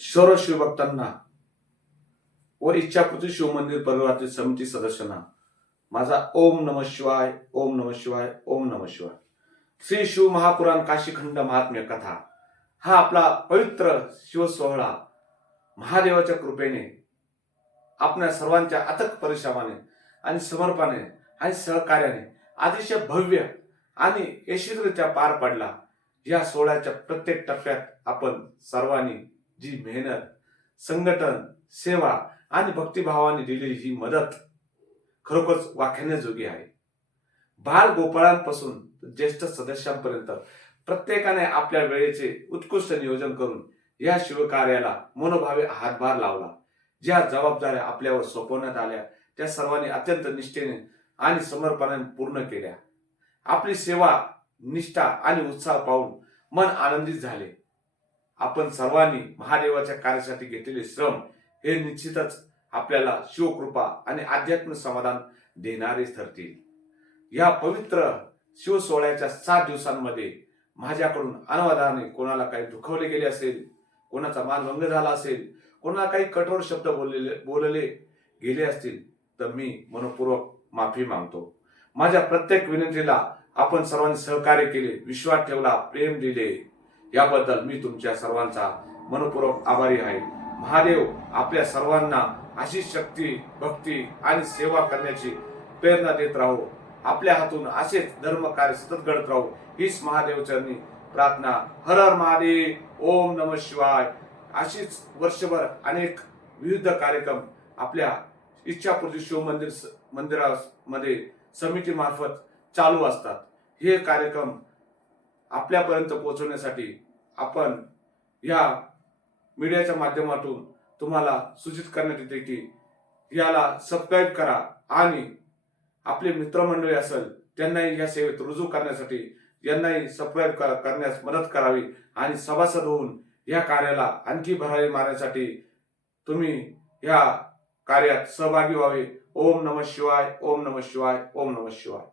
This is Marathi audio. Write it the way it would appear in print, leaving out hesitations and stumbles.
सर्व शिवभक्तांना व इच्छापूर्ती शिवमंदिर परिवारातील समिती सदस्यांना माझा ओम नमः शिवाय, ओम नमः शिवाय, ओम नमः शिवाय। श्री शिव महापुराण काशीखंड महात्म्य कथा हा आपला पवित्र शिव सोहळा महादेवाच्या कृपेने आपल्या सर्वांच्या अथक परिश्रमाने आणि समर्पणाने आणि सहकार्याने अतिशय भव्य आणि यशस्वीरित्या पार पडला। या सोहळ्याच्या प्रत्येक टप्प्यात आपण सर्वांनी जी मेहनत, संघटन, सेवा आणि भक्तिभावाने दिलेली ही मदत खरोखरच वाखाणण्याजोगी आहे। बाल गोपाळांपासून ज्येष्ठ सदस्यांपर्यंत प्रत्येकाने आपल्या वेळेचे उत्कृष्ट नियोजन करून या शिवकार्याला मनोभावे हातभार लावला। ज्या जबाबदाऱ्या आपल्यावर सोपवण्यात आल्या त्या सर्वांनी अत्यंत निष्ठेने आणि समर्पणाने पूर्ण केल्या। आपली सेवा, निष्ठा आणि उत्साह पाहून मन आनंदित झाले। आपण सर्वांनी महादेवाच्या कार्यासाठी घेतलेले श्रम हे निश्चितच आपल्याला शिवकृपा आणि आध्यात्मिक समाधान देणारे ठरतील। या पवित्र शिव सोहळ्याच्या 7 दिवसांमध्ये माझ्याकडून अनावधानाने कोणाला काही दुखवले गेले असेल, कोणाचा मानभंग झाला असेल, कोणाला काही कठोर शब्द बोलले गेले असतील तर मी मनपूर्वक माफी मागतो। माझ्या प्रत्येक विनंतीला आपण सर्वांनी सहकार्य केले, विश्वास ठेवला, प्रेम दिले, याबद्दल मी तुमच्या सर्वांचा मनपूर्वक आभारी आहे। महादेव आपल्या सर्वांना अशी शक्ती, भक्ती आणि सेवा करण्याची प्रेरणा देत राहो। आपल्या हातून असेच धर्म कार्य सतत घडत राहो हीच महादेव चरणी प्रार्थना। हर हर महादेव, ओम नमः शिवाय। अशीच वर्षभर अनेक विविध कार्यक्रम आपल्या इच्छापूर्ती मंदिरामध्ये समिती मार्फत चालू असतात। हे कार्यक्रम आपल्यापर्यंत पोहोचवण्यासाठी आपण या मीडियाच्या माध्यमातून तुम्हाला सूचित करण्यात येते की याला सबस्क्राईब करा आणि आपले मित्रमंडळी असेल त्यांनाही या सेवेत रुजू करण्यासाठी यांनाही सबस्क्राईब करण्यास मदत करावी आणि सभासद होऊन या कार्याला आणखी भरारी मारण्यासाठी तुम्ही या कार्यात सहभागी व्हावे। ओम नमः शिवाय, ओम नमः शिवाय, ओम नमः शिवाय।